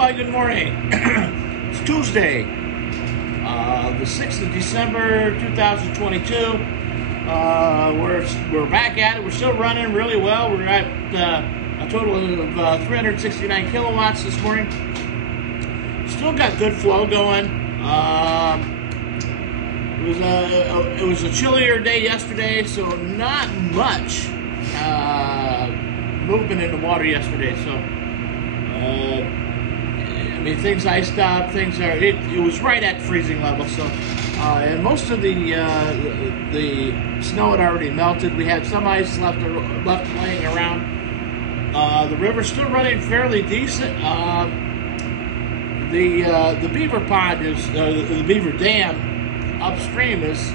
Hi, good morning. It's Tuesday, the 6th of December, 2022. We're back at it. We're still running really well. We're at a total of 369 kilowatts this morning. Still got good flow going. It was a chillier day yesterday, so not much movement in the water yesterday. So I mean, things iced up. It was right at freezing level. So and most of the snow had already melted. We had some ice left laying around. The river's still running fairly decent. The beaver pond the beaver dam upstream is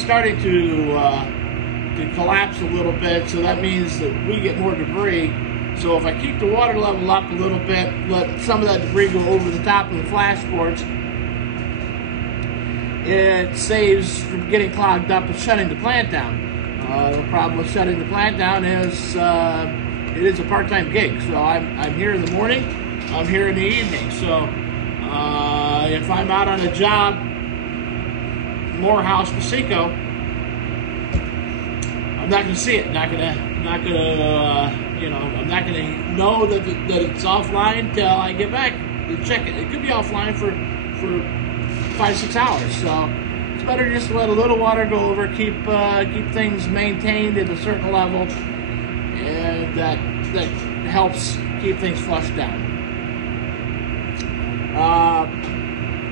starting to collapse a little bit, so that means that we get more debris. So if I keep the water level up a little bit, let some of that debris go over the top of the flashboards, it saves from getting clogged up and shutting the plant down. The problem with shutting the plant down is it is a part-time gig. So I'm here in the morning, I'm here in the evening. So if I'm out on a job, Morehouse, Paseco, I'm not going to see it. I'm not going to know that it's offline till I get back to check it. It could be offline for 5-6 hours. So it's better just to let a little water go over, keep things maintained at a certain level, and that helps keep things flushed down.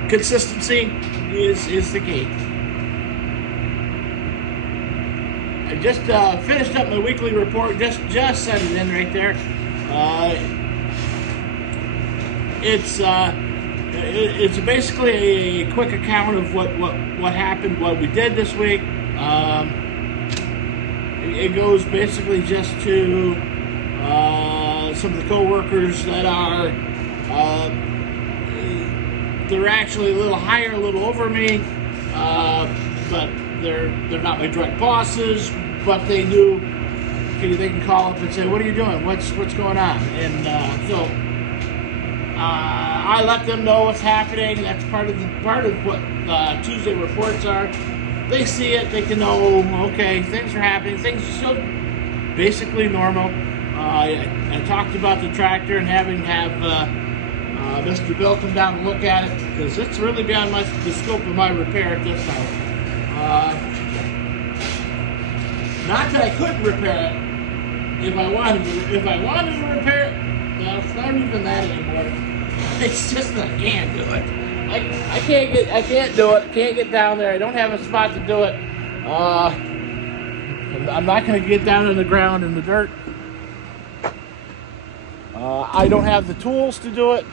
Consistency is the key. I just finished up my weekly report. Just sent it in right there. It's basically a quick account of what happened, what we did this week. It goes basically just to some of the co-workers that are they're actually a little higher, a little over me, but they're not my direct bosses, but they do. They can call up and say, "What are you doing? What's going on?" And so I let them know what's happening. That's part of what Tuesday reports are. They see it. They can know, okay, things are happening. Things are still basically normal. I talked about the tractor and have Mr. Bill come down and look at it, because it's really beyond the scope of my repair at this time. Not that I couldn't repair it if I wanted to. If I wanted to repair it, no, it's not even that anymore. It's just that I can't do it. I can't do it. Can't get down there. I don't have a spot to do it. I'm not going to get down in the ground in the dirt. I don't have the tools to do it.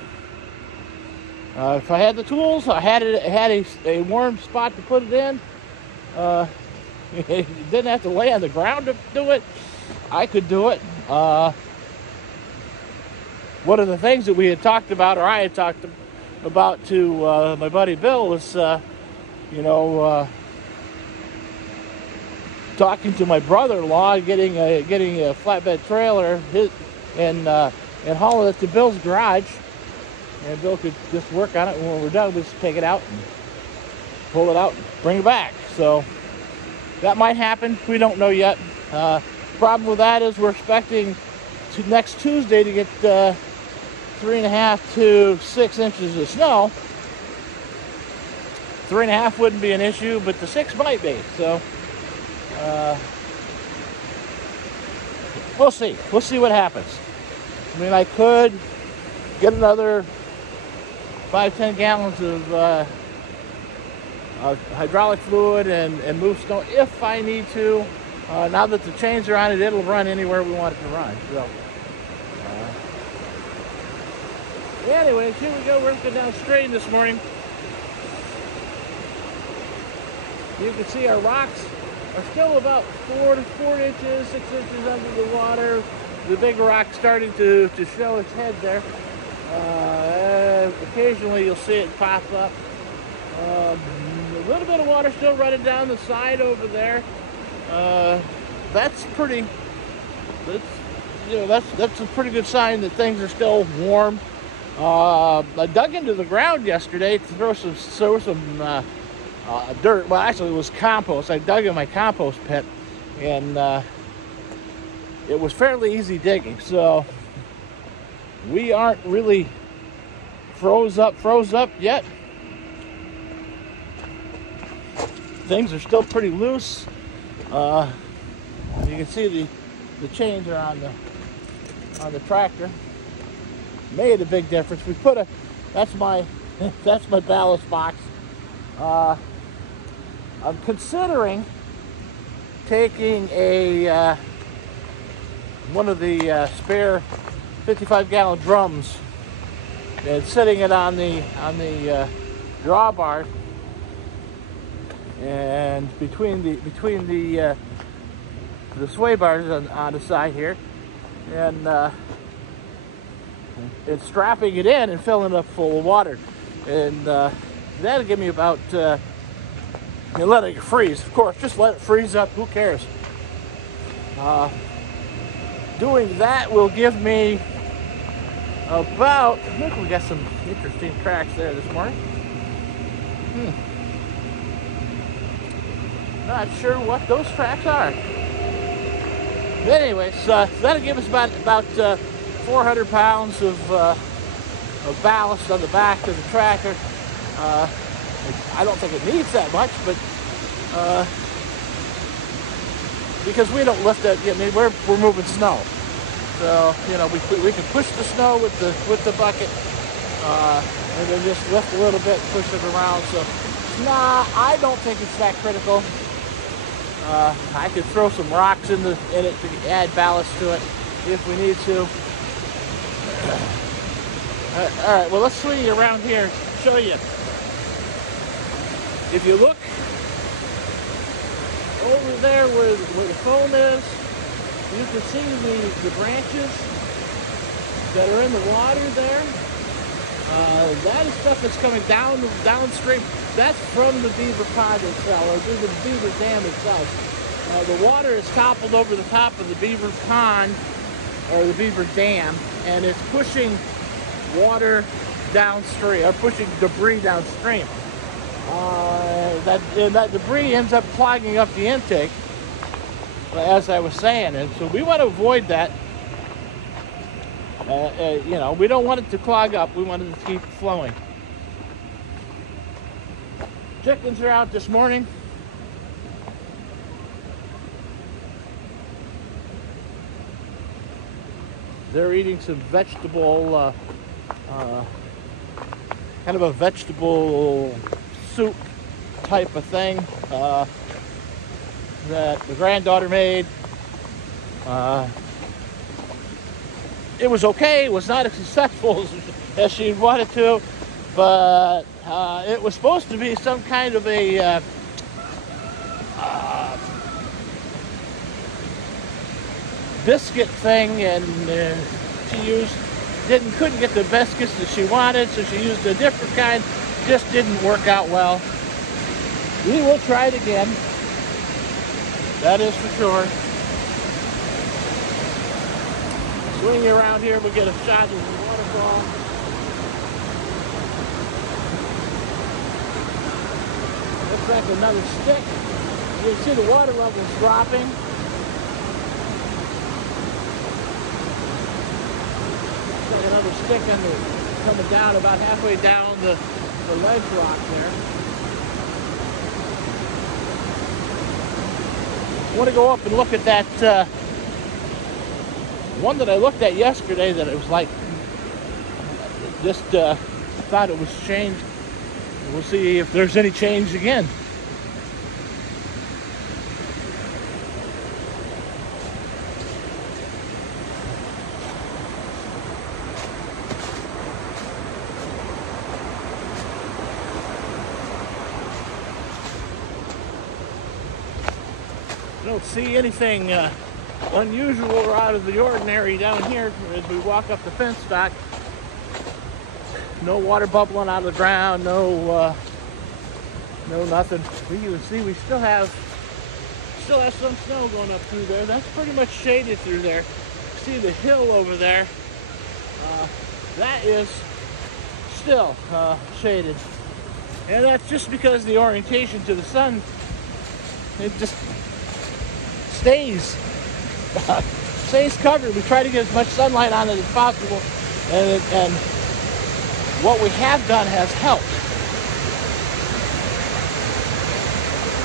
If I had the tools, I had a warm spot to put it in. It didn't have to lay on the ground to do it. I could do it. One of the things that we had talked about, or I had talked about to my buddy Bill, was talking to my brother-in-law, getting a flatbed trailer, and hauling it to Bill's garage. And Bill could just work on it, and when we're done, we just take it out and pull it out and bring it back. So that might happen. We don't know yet. Problem with that is we're expecting next Tuesday to get 3.5 to 6 inches of snow. 3.5 wouldn't be an issue, but the 6 might be. So we'll see. We'll see what happens. I mean, I could get another 5-10 gallons of hydraulic fluid and move snow if I need to. Now that the chains are on it, it'll run anywhere we want it to run. So, anyways, here we go. We're looking down Strain this morning. You can see our rocks are still about 4 inches, 6 inches under the water. The big rock starting to show its head there. Occasionally you'll see it pop up. A little bit of water still running down the side over there. That's pretty. That's a pretty good sign that things are still warm. I dug into the ground yesterday to throw some dirt. Well, actually, it was compost. I dug in my compost pit, and it was fairly easy digging. So we aren't really froze up yet. Things are still pretty loose. You can see the chains are on the tractor. Made a big difference. We put that's my ballast box. I'm considering taking one of the spare 55-gallon drums and setting it on the drawbar, and between the sway bars on the side here, and strapping it in and filling it up full of water, and that'll give me about letting it freeze. Of course, just let it freeze up. Who cares? Doing that will give me about. Look, we got some interesting tracks there this morning. Not sure what those tracks are. But anyways, that'll give us about 400 pounds of ballast on the back of the tractor. I don't think it needs that much, but because we don't lift it. I mean, we're moving snow, so we can push the snow with the bucket, and then just lift a little bit, push it around. So I don't think it's that critical. I could throw some rocks in it to add ballast to it if we need to. All right, well, let's swing you around here and show you. If you look over there where the foam is, you can see the branches that are in the water there. That is stuff that's coming downstream. That's from the beaver pond itself, or the beaver dam itself. The water is toppled over the top of the beaver pond, or the beaver dam, and it's pushing water downstream, or pushing debris downstream. That debris ends up clogging up the intake, as I was saying, and so we want to avoid that. We don't want it to clog up. We want it to keep flowing. Chickens are out this morning. They're eating some vegetable, kind of a vegetable soup type of thing that the granddaughter made. It was okay. It was not as successful as she wanted to, but it was supposed to be some kind of a biscuit thing, and she couldn't get the biscuits that she wanted, so she used a different kind. Just didn't work out well. We will try it again. That is for sure. Swing around here, we'll get a shot of the waterfall. Looks like another stick. You can see the water level is dropping. Looks like another stick coming down about halfway down the ledge rock there. I want to go up and look at that one that I looked at yesterday that it was like, just thought it was changed. We'll see if there's any change again. I don't see anything unusual or out of the ordinary down here as we walk up the fence stock. No water bubbling out of the ground, no nothing. You can see we still have some snow going up through there. That's pretty much shaded through there. See the hill over there. That is still shaded. And that's just because the orientation to the sun, it just stays covered. We try to get as much sunlight on it as possible, and what we have done has helped.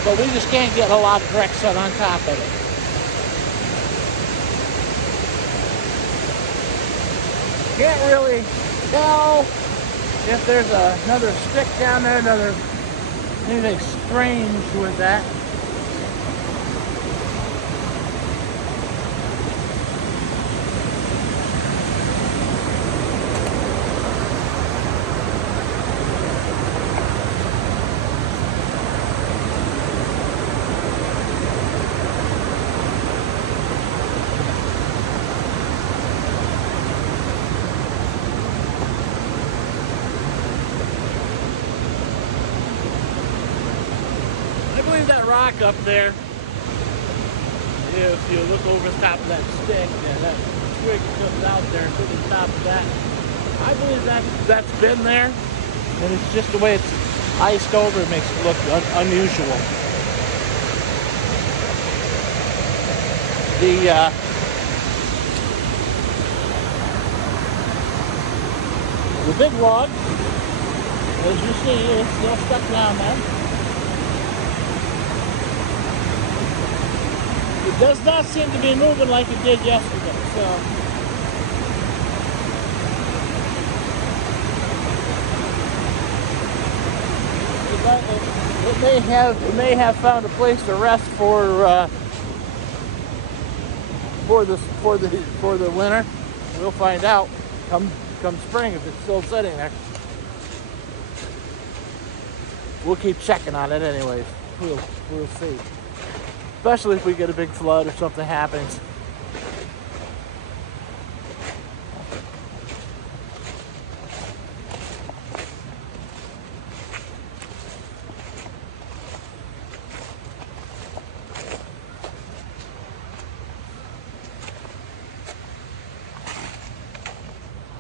But we just can't get a lot of direct sun on top of it. Can't really tell if there's another stick down there, anything strange with that. That rock up there, if you look over the top of that stick and that twig comes out there to the top of that, I believe that's been there, and it's just the way it's iced over, it makes it look unusual. The big log, as you see, is still stuck down there. It does not seem to be moving like it did yesterday, so it may have found a place to rest for the winter. We'll find out come spring if it's still sitting there. We'll keep checking on it anyways. We'll see. Especially if we get a big flood or something happens.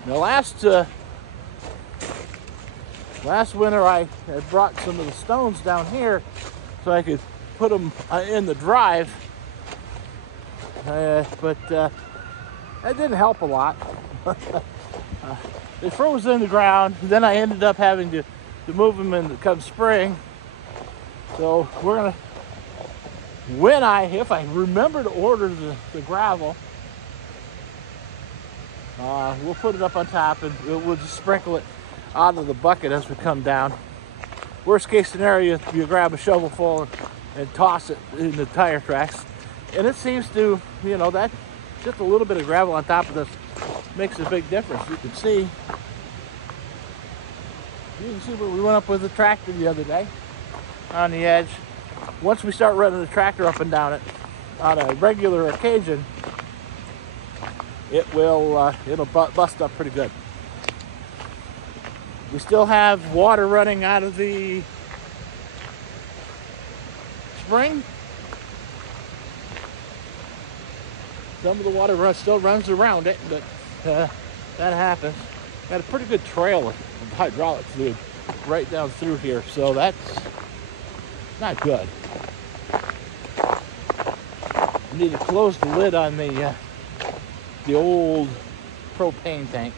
Now last winter I had brought some of the stones down here so I could put them in the drive, but that didn't help a lot. They froze in the ground. Then I ended up having to move them in come spring. So we're gonna, if I remember to order the gravel, we'll put it up on top and we'll just sprinkle it out of the bucket as we come down. Worst case scenario, you grab a shovel full and toss it in the tire tracks, and it seems to, that just a little bit of gravel on top of this makes a big difference. You can see where we went up with the tractor the other day on the edge. Once we start running the tractor up and down it on a regular occasion, it'll bust up pretty good. We still have water running out of the spring. Some of the water still runs around it, but that happens. Got a pretty good trail of hydraulic fluid right down through here, so that's not good. I need to close the lid on the old propane tank.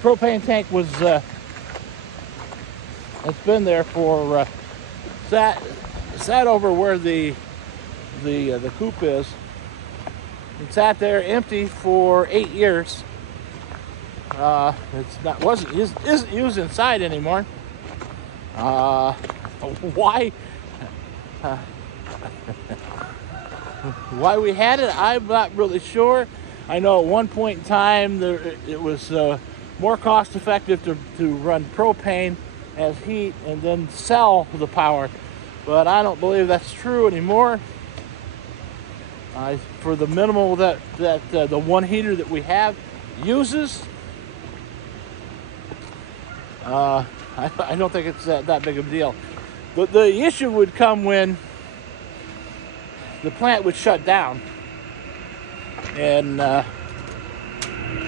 Propane tank was it's been there for sat over where the coop is. It sat there empty for 8 years. Isn't used inside anymore. Why we had it, I'm not really sure. I know at one point in time it was more cost effective to run propane as heat and then sell the power, but I don't believe that's true anymore. For the minimal that the one heater that we have uses, I don't think it's that big of a deal. The issue would come when the plant would shut down, and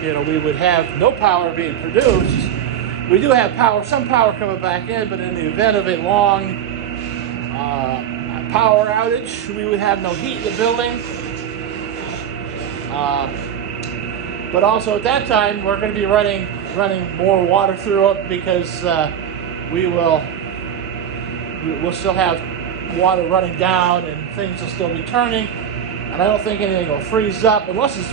we would have no power being produced. We do have power, some power coming back in, but in the event of a long power outage, we would have no heat in the building. But also at that time, we're going to be running more water through it, because we'll still have water running down and things will still be turning. And I don't think anything will freeze up unless it's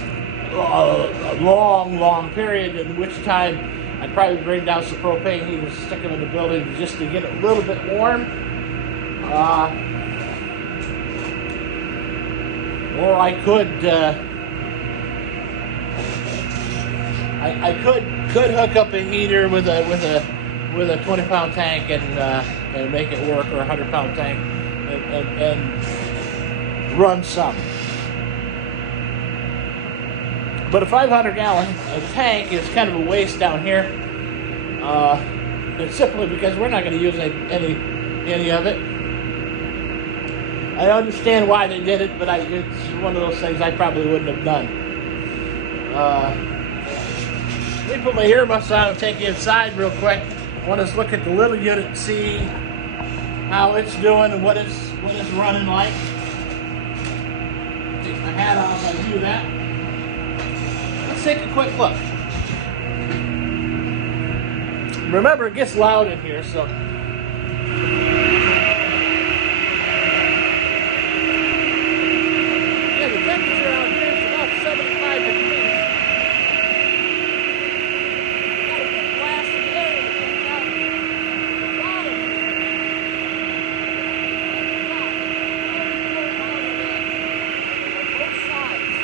a long period, in which time I'd probably bring down some propane heaters, stick them in the building just to get it a little bit warm. Or I could could hook up a heater with a 20-pound tank and make it work, or a 100-pound tank, and run some. But a 500-gallon tank is kind of a waste down here. It's simply because we're not going to use any of it. I understand why they did it, but it's one of those things I probably wouldn't have done. Let me put my earmuffs on and take you inside real quick. I want to look at the little unit and see how it's doing and what it's running like. Take my hat off and do that. Let's take a quick look. Remember, it gets loud in here, so. Yeah, the temperature out here is about 75 degrees. Got a good blast of air that comes out the bottom here. Both sides.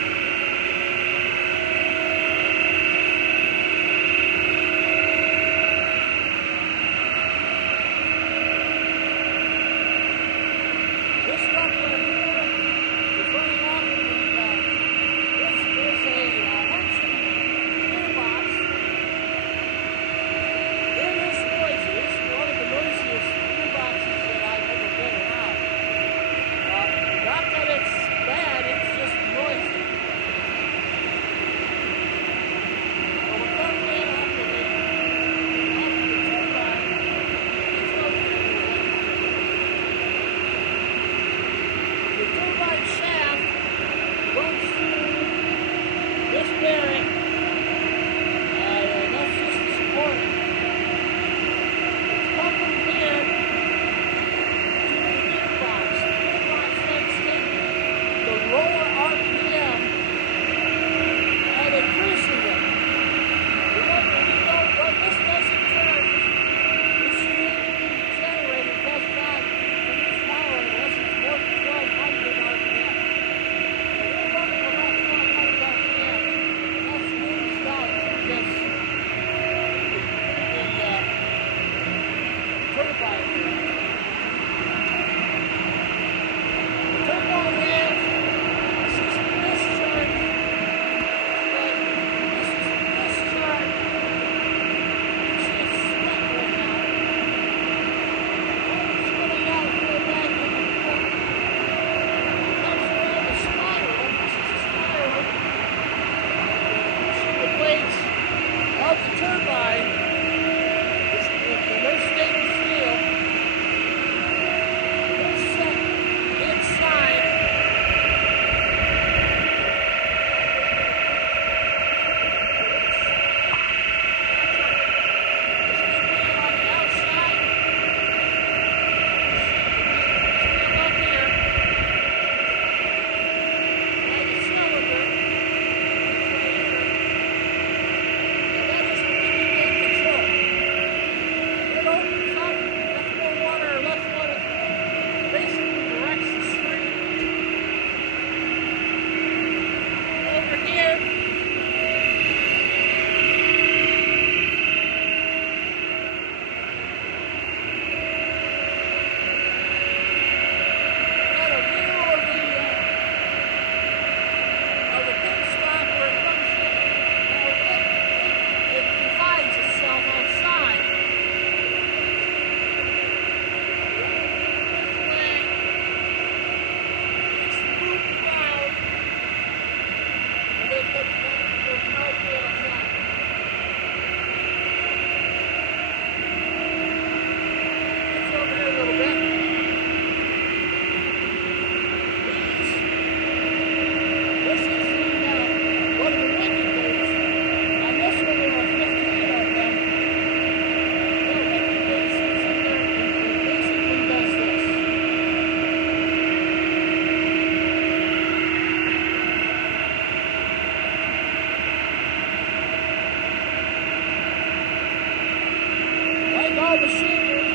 all machinery.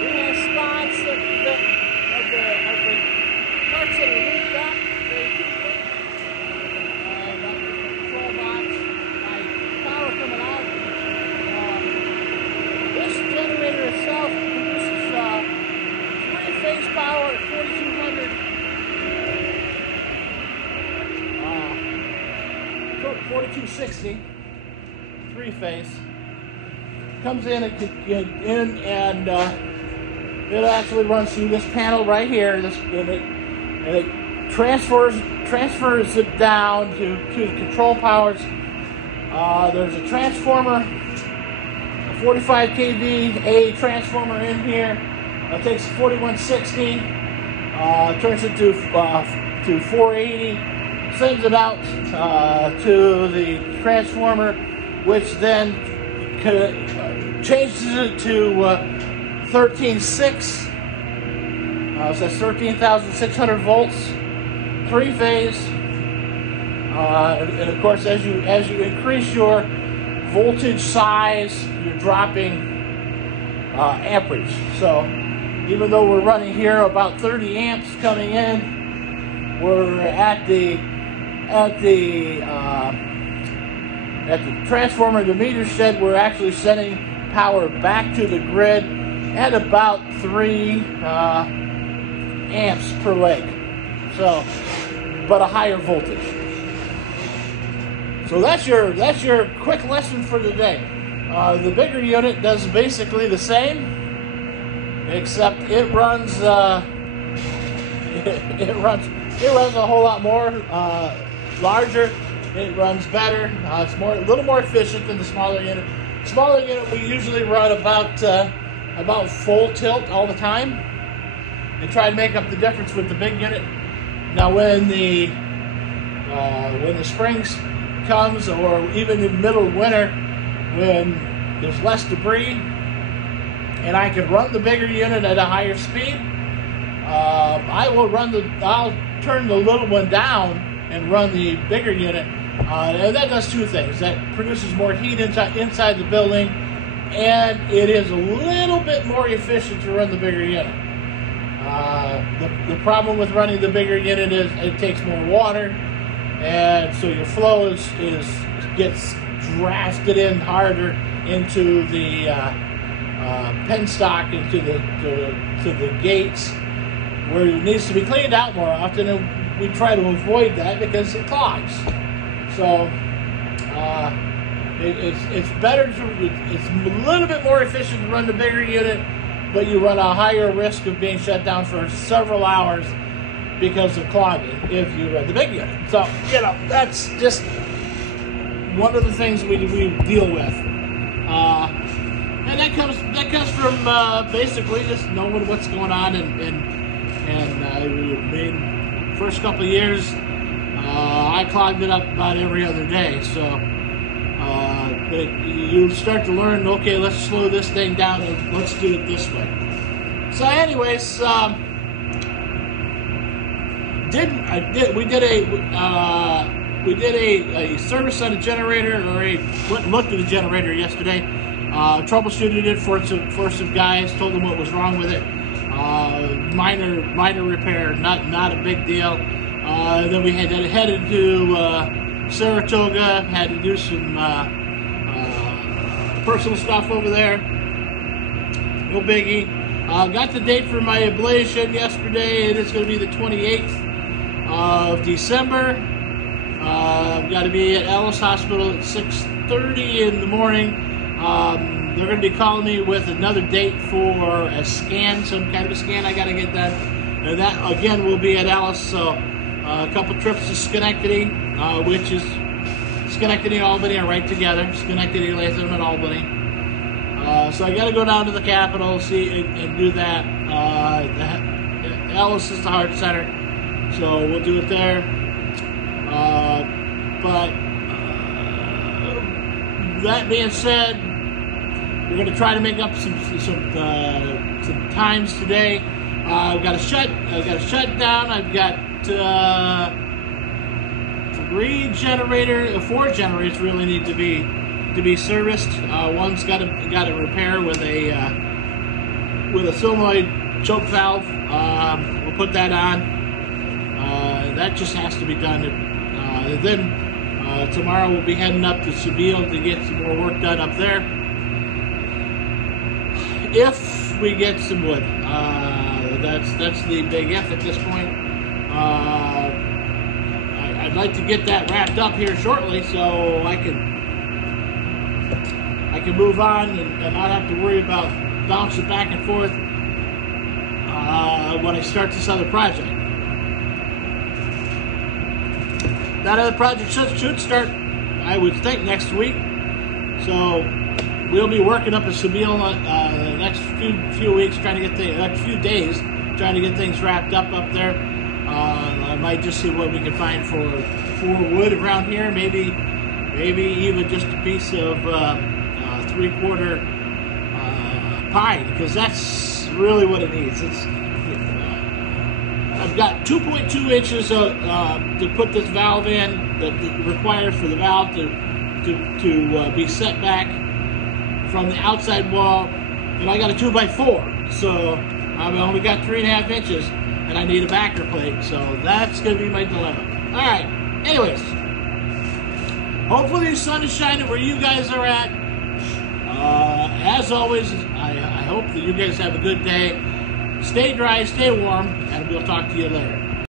We have spots of the parts that are looped up very quickly. And up the control box, my power coming out. This generator itself produces 3-phase power at 4,200. 4260, 3-phase. Comes in and it actually runs through this panel right here. And it transfers it down to the control powers. There's a transformer, a 45 kV A transformer in here. It takes 4160, turns it to 480. Sends it out to the transformer, which then changes it to 13.6. So that's 13,600 volts, 3-phase. And of course, as you increase your voltage size, you're dropping amperage. So even though we're running here about 30 amps coming in, we're at the transformer, the meter shed, we're actually sending power back to the grid at about 3 amps per leg. So, but a higher voltage. So that's your quick lesson for the day. The bigger unit does basically the same, except it runs it runs a whole lot more larger. It runs better. It's a little more efficient than the smaller unit. Smaller unit, we usually run about full tilt all the time, and try to make up the difference with the big unit. Now, when the spring comes, or even in the middle of winter, when there's less debris, and I can run the bigger unit at a higher speed, I'll turn the little one down and run the bigger unit. And that does two things. That produces more heat inside the building, and it is a little bit more efficient to run the bigger unit. The problem with running the bigger unit is it takes more water, and so your flow gets drafted in harder into the penstock, into the gates, where it needs to be cleaned out more often, and we try to avoid that because it clogs. So it's better it's a little bit more efficient to run the bigger unit, but you run a higher risk of being shut down for several hours because of clogging if you run the big unit. So, that's just one of the things we deal with. And that comes from basically just knowing what's going on, and first couple of years, I clogged it up about every other day. So, but you start to learn, okay, let's slow this thing down and let's do it this way. So, anyways, we did a service on a generator, looked at the generator yesterday. Troubleshooted it for some guys, told them what was wrong with it. Minor repair, not a big deal. Then we headed to Saratoga, had to do some personal stuff over there. No biggie. Got the date for my ablation yesterday, and it's going to be the 28th of December. I've got to be at Ellis Hospital at 6:30 in the morning. They're going to be calling me with another date for a scan, some kind of a scan I got to get done. And that, again, will be at Ellis. So a couple trips to Schenectady, which is Schenectady and Albany are right together. Schenectady, Latham, and Albany. So I got to go down to the Capitol, see and do that. Ellis is the heart center, so we'll do it there. But that being said, we're going to try to make up some times today. I've got a shutdown. I've got 4 generators really need to be to be serviced. One's got a repair with a solenoid choke valve. We'll put that on. That just has to be done. Then tomorrow we'll be heading up to Sebille to get some more work done up there. If we get some wood, that's the big if at this point. I'd like to get that wrapped up here shortly, so I can move on and not have to worry about bouncing back and forth when I start this other project. That other project should start, I would think, next week. So we'll be working up at Sebille the next few weeks, trying to get the next few days, trying to get things wrapped up there. I might just see what we can find for wood around here. Maybe even just a piece of 3/4 pine, because that's really what it needs. I've got 2.2 inches to put this valve in that requires for the valve to be set back from the outside wall, and I got a 2x4, so I've only got 3.5 inches, and I need a backer plate, so that's going to be my dilemma. All right, anyways, hopefully the sun is shining where you guys are at. As always, I hope that you guys have a good day. Stay dry, stay warm, and we'll talk to you later.